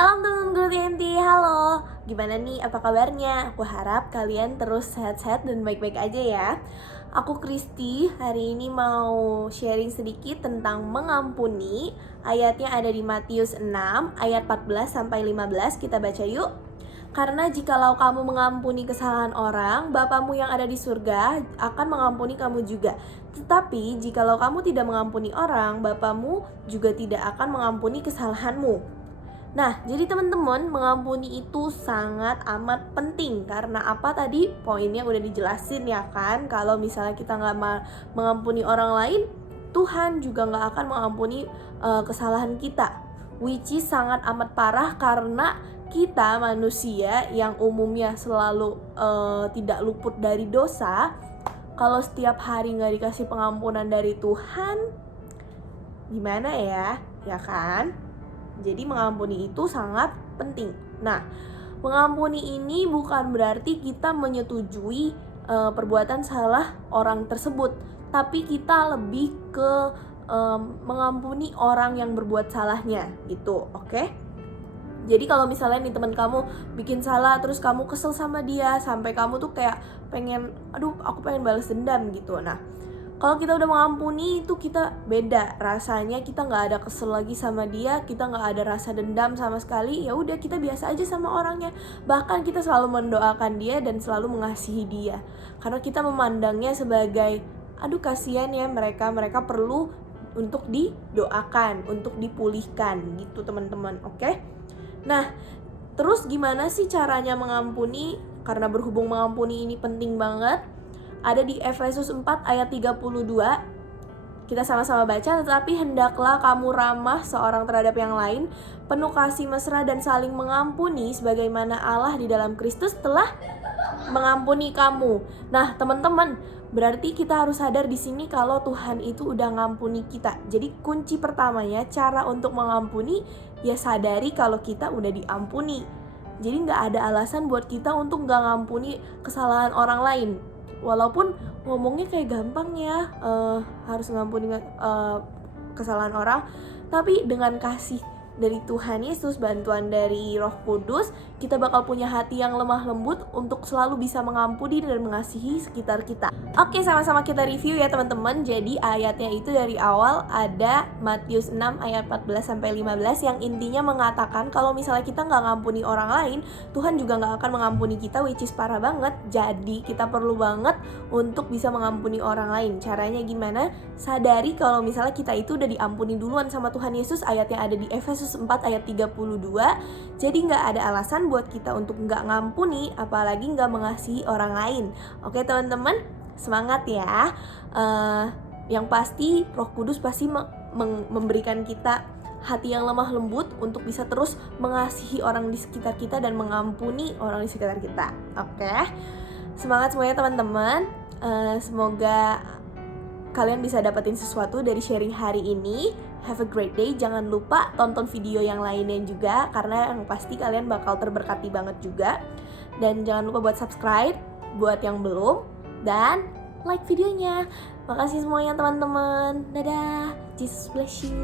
Shalom teman-teman Guru TNT, halo. Gimana nih, apa kabarnya? Aku harap kalian terus sehat-sehat dan baik-baik aja ya. Aku Kristi, hari ini mau sharing sedikit tentang mengampuni. Ayatnya ada di Matius 6, ayat 14-15, kita baca yuk. Karena jikalau kamu mengampuni kesalahan orang, Bapamu yang ada di surga akan mengampuni kamu juga. Tetapi jikalau kamu tidak mengampuni orang, Bapamu juga tidak akan mengampuni kesalahanmu. Nah, jadi teman-teman, mengampuni itu sangat amat penting. Karena apa tadi? Poinnya udah dijelasin ya kan. Kalau misalnya kita nggak mengampuni orang lain, Tuhan juga nggak akan mengampuni kesalahan kita. Which is sangat amat parah karena kita manusia yang umumnya selalu tidak luput dari dosa. Kalau setiap hari nggak dikasih pengampunan dari Tuhan, gimana ya? Ya kan? Jadi mengampuni itu sangat penting. Nah, mengampuni ini bukan berarti kita menyetujui perbuatan salah orang tersebut, tapi kita lebih ke mengampuni orang yang berbuat salahnya gitu, oke? Jadi kalau misalnya nih teman kamu bikin salah terus kamu kesel sama dia sampai kamu tuh kayak pengen, aku pengen balas dendam gitu. Nah, kalau kita udah mengampuni itu kita beda rasanya, kita nggak ada kesel lagi sama dia, kita nggak ada rasa dendam sama sekali. Ya udah, kita biasa aja sama orangnya. Bahkan kita selalu mendoakan dia dan selalu mengasihi dia, karena kita memandangnya sebagai kasihan ya, mereka perlu untuk didoakan, untuk dipulihkan gitu teman-teman, oke? Nah, terus gimana sih caranya mengampuni? Karena berhubung mengampuni ini penting banget, ada di Efesus 4 ayat 32. Kita sama-sama baca. Tetapi hendaklah kamu ramah seorang terhadap yang lain, penuh kasih mesra dan saling mengampuni, sebagaimana Allah di dalam Kristus telah mengampuni kamu. Nah, teman-teman, berarti kita harus sadar di sini kalau Tuhan itu udah ngampuni kita. Jadi kunci pertamanya, cara untuk mengampuni, ya sadari kalau kita udah diampuni. Jadi nggak ada alasan buat kita untuk nggak ngampuni kesalahan orang lain. Walaupun ngomongnya kayak gampang ya, harus ngampuni kesalahan orang, tapi dengan kasih dari Tuhan Yesus, bantuan dari Roh Kudus, kita bakal punya hati yang lemah lembut untuk selalu bisa mengampuni dan mengasihi sekitar kita. Oke, sama-sama kita review ya teman-teman. Jadi ayatnya itu dari awal ada Matius 6 ayat 14-15 yang intinya mengatakan kalau misalnya kita nggak ngampuni orang lain, Tuhan juga nggak akan mengampuni kita, which is parah banget. Jadi kita perlu banget untuk bisa mengampuni orang lain. Caranya gimana? Sadari kalau misalnya kita itu udah diampuni duluan sama Tuhan Yesus. Ayatnya ada di Efesus 4 ayat 32. Jadi nggak ada alasan buat kita untuk nggak ngampuni, apalagi nggak mengasihi orang lain. Oke teman-teman, semangat ya. Yang pasti Roh Kudus pasti memberikan kita hati yang lemah lembut untuk bisa terus mengasihi orang di sekitar kita dan mengampuni orang di sekitar kita. Oke, semangat semuanya teman-teman. Semoga kalian bisa dapetin sesuatu dari sharing hari ini. Have a great day. Jangan lupa tonton video yang lainnya juga, karena yang pasti kalian bakal terberkati banget juga. Dan jangan lupa buat subscribe buat yang belum, dan like videonya. Makasih semuanya teman-teman. Dadah. Jesus bless you.